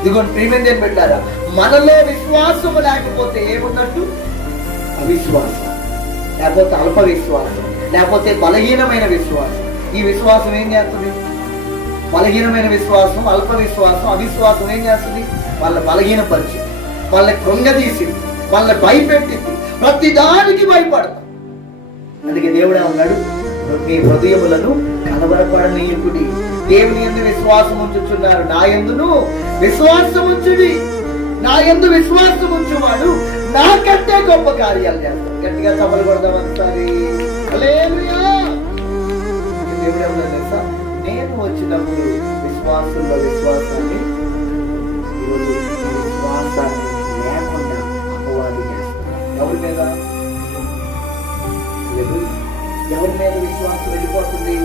ఇదిగోండి ప్రియమైన దేని పెట్టారా? మనలో విశ్వాసం లేకపోతే ఏమున్నట్టు అవిశ్వాసం. లేకపోతే అల్ప విశ్వాసం లేకపోతే బలహీనమైన విశ్వాసం. ఈ విశ్వాసం ఏం చేస్తుంది? బలహీనమైన విశ్వాసం అల్ప విశ్వాసం అవిశ్వాసం ఏం చేస్తుంది? వాళ్ళ బలహీనపరిచి వాళ్ళ కృంగదీసింది. వాళ్ళ భయపెట్టింది. ప్రతి దానికి భయపడతాం. అందుకే దేవుడు అన్నాడు మీ హృదయములను కలవరపడనీయకుడి. దేవుని ఎందుకు విశ్వాసం ఉంచుచున్నారు నా ఎందును విశ్వాసం ఉంచుడి నా ఎందు విశ్వాసం ఉంచువాడు నాకంటే గొప్ప కార్యాలు చేస్తాడు. గట్టిగా చప్పలు కొడదాం దేవుడు ఏమన్నాడు తెలుసా? నేను వచ్చినప్పుడు విశ్వాసంలో విశ్వాసాన్ని ఈరోజు విశ్వాసాన్ని లేకుండా అపవాది చేస్తాడు ఎవరి మీద? ఎవరి మీద విశ్వాసం వెళ్ళిపోతుంది?